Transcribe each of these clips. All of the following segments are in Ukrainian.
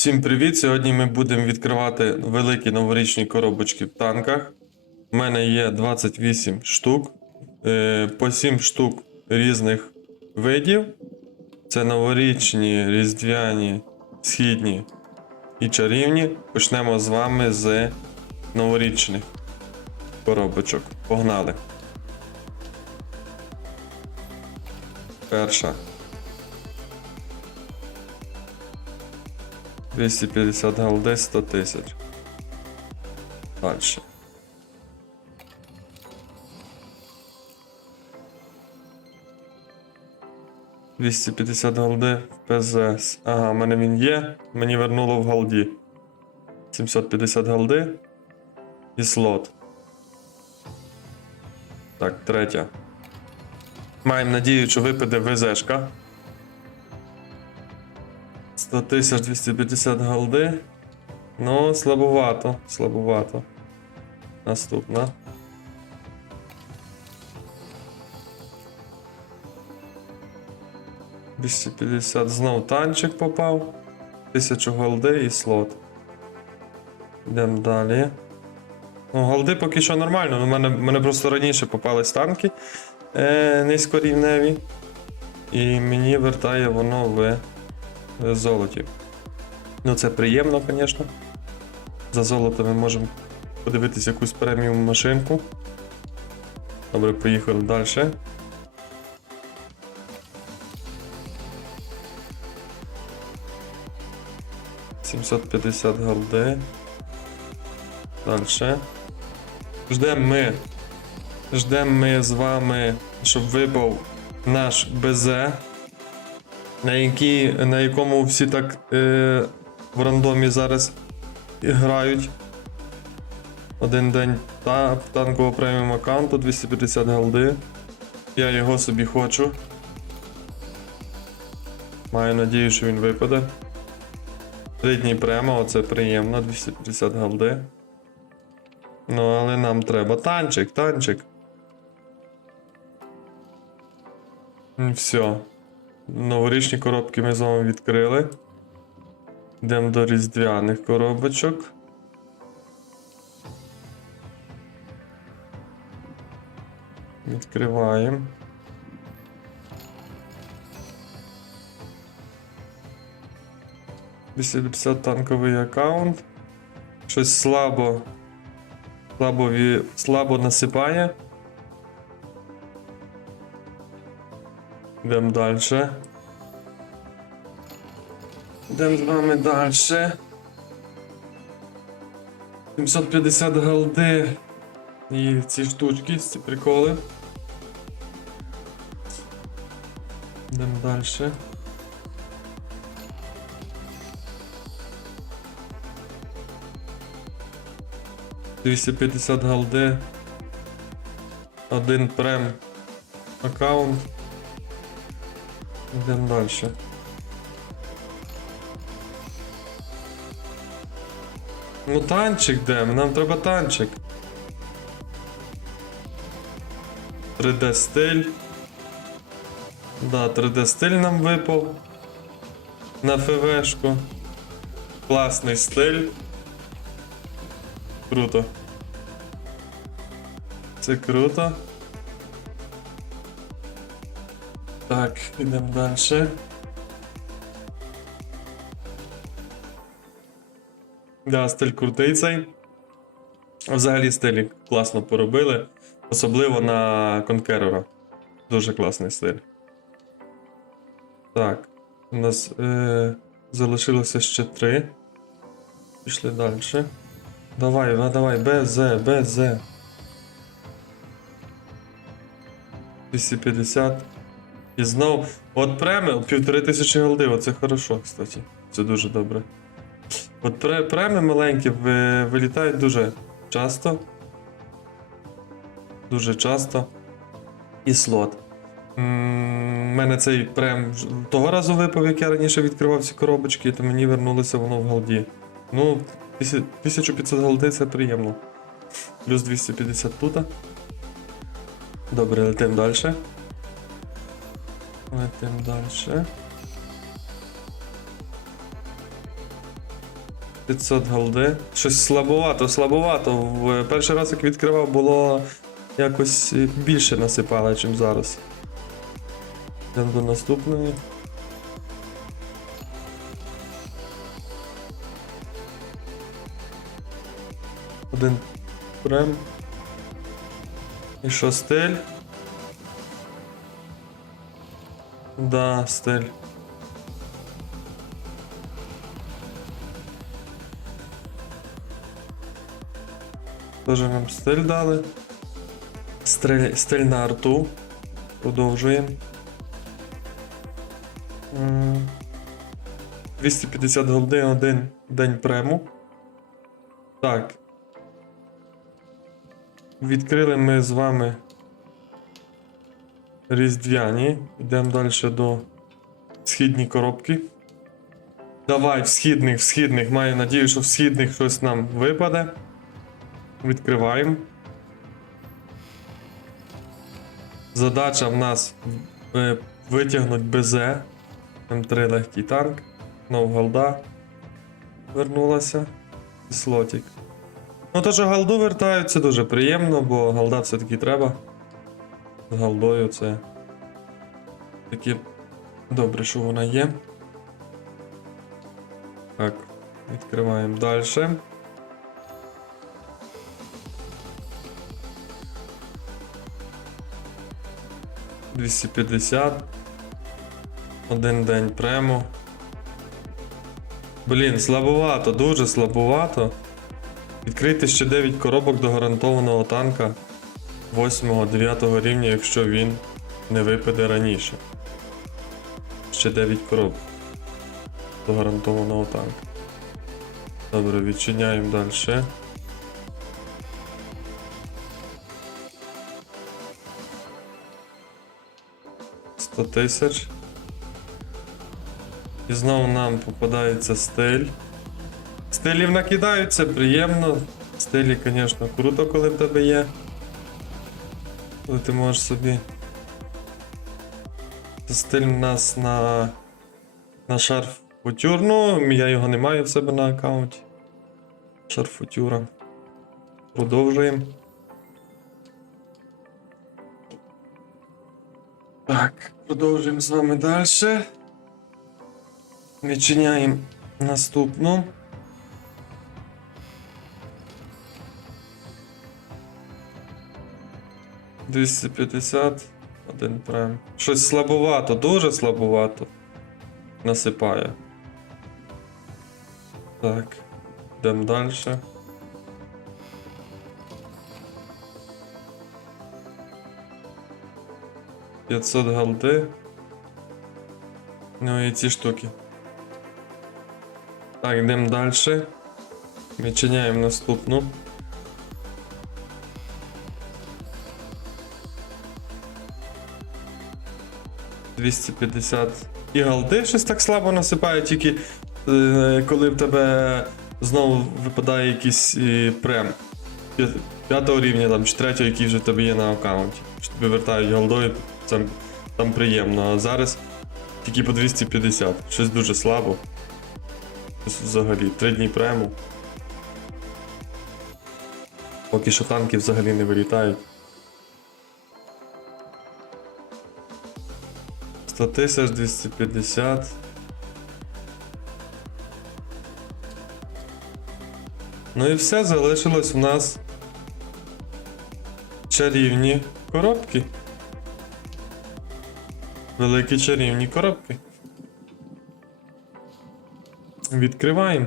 Всім привіт! Сьогодні ми будемо відкривати великі новорічні коробочки в танках. У мене є 28 штук, е, по 7 штук різних видів. Це новорічні, різдвяні, східні і чарівні. Почнемо з вами з новорічних коробочок. Погнали! Перша. 250 голди 100 тисяч. Дальше. Двісті п'ятдесят голди в ПЗС. Ага, в мене він є. Мені вернуло в голді. 750 голди. І слот. Так, третя. Маємо надію, що випаде ВЗшка. 100 тисяч 250 голди. Ну, слабовато, слабовато. Наступна. Двісті п'ятдесят знов танчик попав. 1000 голди і слот. Йдемо далі. Ну, голди поки що нормально. У мене, в мене просто раніше попались танки е, низькорівневі. І мені вертає воно в золоті. Ну, це приємно, звісно. За золото ми можемо подивитися якусь преміум машинку. Добре, поїхали далі. Сімсот п'ятдесят голди. Далі. Ждемо ми. Ждемо ми з вами, щоб випав наш БЗ на, які, на якому всі так е, в рандомі зараз грають. Один день та, танкового преміум аккаунту 250 голди. Я його собі хочу. Маю надію, що він випаде. Три дні према, оце приємно, 250 голди. Ну, але нам треба танчик, танчик. Все. Новорічні коробки ми з вами відкрили. Йдемо до різдвяних коробочок. Відкриваємо. «250 танковий аккаунт. Щось слабо. Слабо, слабо насипає. Йдемо далі. Йдемо з вами далі. 750 голди. І ці штучки, ці приколи. Йдемо далі. Двісті п'ятдесят голди. Один прем аккаунт. Йдемо далі. Ну танчик де? Нам треба танчик. 3D стиль. Да, 3D стиль нам випав. На ФВшку. Класний стиль. Круто. Це круто. Так, ідемо далі. Да, стиль крутий цей. Взагалі стилі класно поробили. Особливо на Конкерера. Дуже класний стиль. Так. У нас е, залишилося ще три. Пішли далі. Давай, а, давай, БЗ, БЗ. 250. І знов. От преми півтори тисячі голди, оце хорошо, кстати. Це дуже добре. От преми маленькі ви- вилітають дуже часто. Дуже часто. І слот. У мене цей прем того разу випав, як я раніше відкривав ці коробочки, то мені вернулося воно в голді. Ну, 1500 голди це приємно. Плюс 250 тут. Добре, летимо далі. Летимо далі. 500 голди. Щось слабовато, слабовато. В перший раз, як відкривав, було якось більше насипало, ніж зараз. Йдемо до наступної. Один прем. І що Да, стиль. Тоже нам стиль дали. Стрель, стиль на арту. Продовжуємо. 250 голди один день прему. Так. Відкрили ми з вами різдвяні. Йдемо далі до східні коробки. Давай, в східних, в східних. Маю надію, що в східних щось нам випаде. Відкриваємо. Задача в нас витягнути БЗ. М3 легкий танк. Знов голда вернулася. І слотик. Ну, то, що голду вертають, це дуже приємно, бо голда все-таки треба. З голдою це таке добре, що вона є. Так, відкриваємо далі. Двісті п'ятдесят. Один день прему. Блін, слабовато, дуже слабовато. Відкрити ще 9 коробок до гарантованого танка 8-9 рівня, якщо він не випаде раніше. Ще 9 коробок до гарантованого танка. Добре, відчиняємо далі. Сто тисяч. І знову нам попадається стиль. Стилів накидаються, приємно. Стилі, звісно, круто, коли в тебе є. Коли ти можеш собі. Це Стиль нас на, на шарф футюр. Ну, я його не маю в себе на аккаунті. Шарф футюра. Продовжуємо. Так, продовжуємо з вами далі. Відчиняємо наступну. Двісті п'ятдесят. Один прем. Щось слабовато, дуже слабовато. Насипає. Так. Йдемо далі. П'ятсот голди. Ну і ці штуки. Так, йдемо далі. Відчиняємо наступну. Двісті п'ятдесят. І голди щось так слабо насипає, тільки е, коли в тебе знову випадає якийсь е, прем. П'я- П'ятого рівня там, чи третього, який вже в тебе є на аккаунті. Що тобі вертають голдою, це там приємно. А зараз тільки по 250. Щось дуже слабо. Щось Взагалі, три дні прему. Поки що танки взагалі не вилітають. 100 тисяч 250. Ну і все, залишилось у нас чарівні коробки. Великі чарівні коробки. Відкриваємо.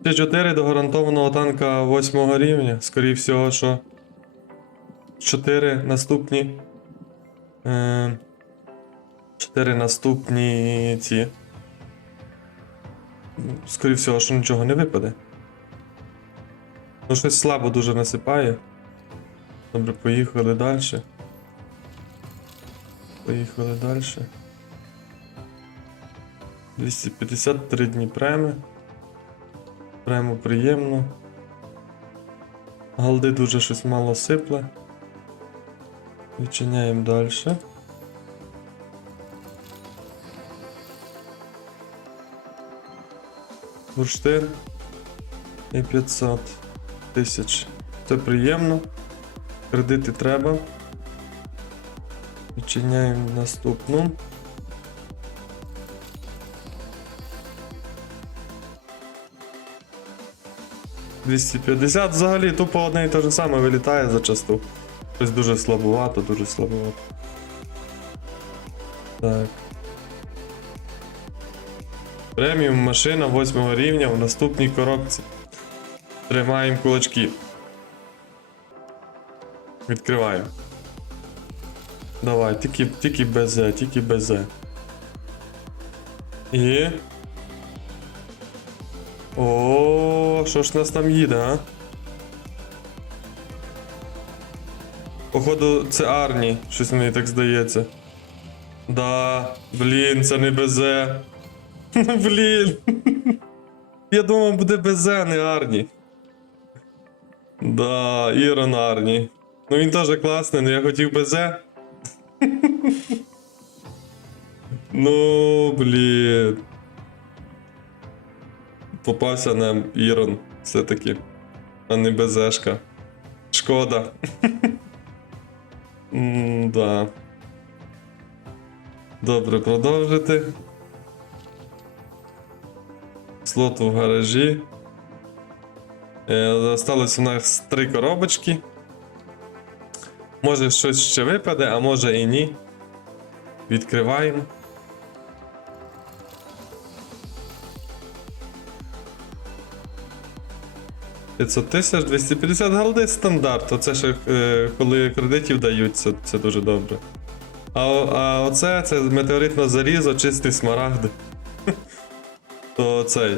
Ще 4 до гарантованого танка 8 рівня. Скоріше всього, що 4 наступні. Е, 4 наступні ці. Скоріше всього, що нічого не випаде. Ну, щось слабо дуже насипає. Добре, поїхали далі. Поїхали далі. 253 дні преми. Прему приємно. Голди дуже щось мало сипле. Відчиняємо далі. Бурштин і 500 тисяч. Це приємно. Кредити треба. Відчиняємо наступну. «250» взагалі тупо одне і те ж саме вилітає зачасту. Щось дуже слабувато, дуже слабувато. Так. Преміум машина 8 рівня в наступній коробці. Тримаємо кулачки. Відкриваємо. Давай, тільки, тільки без тільки без І. О, що ж нас там їде, а? Походу, це Арні, щось мені так здається. Да, блін, це не без Блін. Я думав, буде без не Арні. Да, Ірон Арні. Ну він теж класний, але я хотів без. Ну, блін. Попався нам Ірон все-таки. А не безешка. Шкода. М, Да. Добре, продовжити. Слот в гаражі. Е, Осталось у нас три коробочки. Може щось ще випаде, а може і ні. Відкриваємо. «500 тисяч 250 голди стандарт. Оце ще е, коли кредитів дають, це, це дуже добре. А, а оце це метеоритна заріза, чистий смарагд. Цей.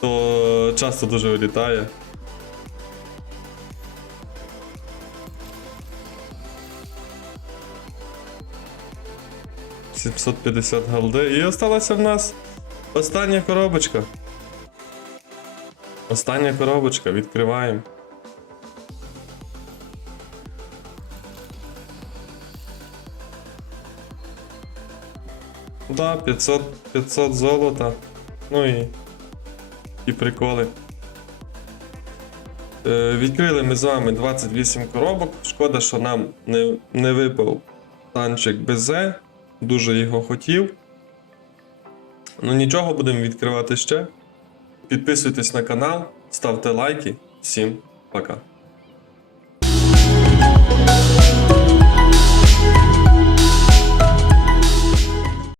То часто дуже вилітає. «750 голди. І осталася в нас остання коробочка. Остання коробочка, відкриваємо. Да, 500, 500 золота. Ну і. І приколи. Е, відкрили ми з вами 28 коробок. Шкода, що нам не, не випав танчик БЗ. Дуже його хотів. Ну нічого, будемо відкривати ще. Підписуйтесь на канал, ставте лайки. Всім пока.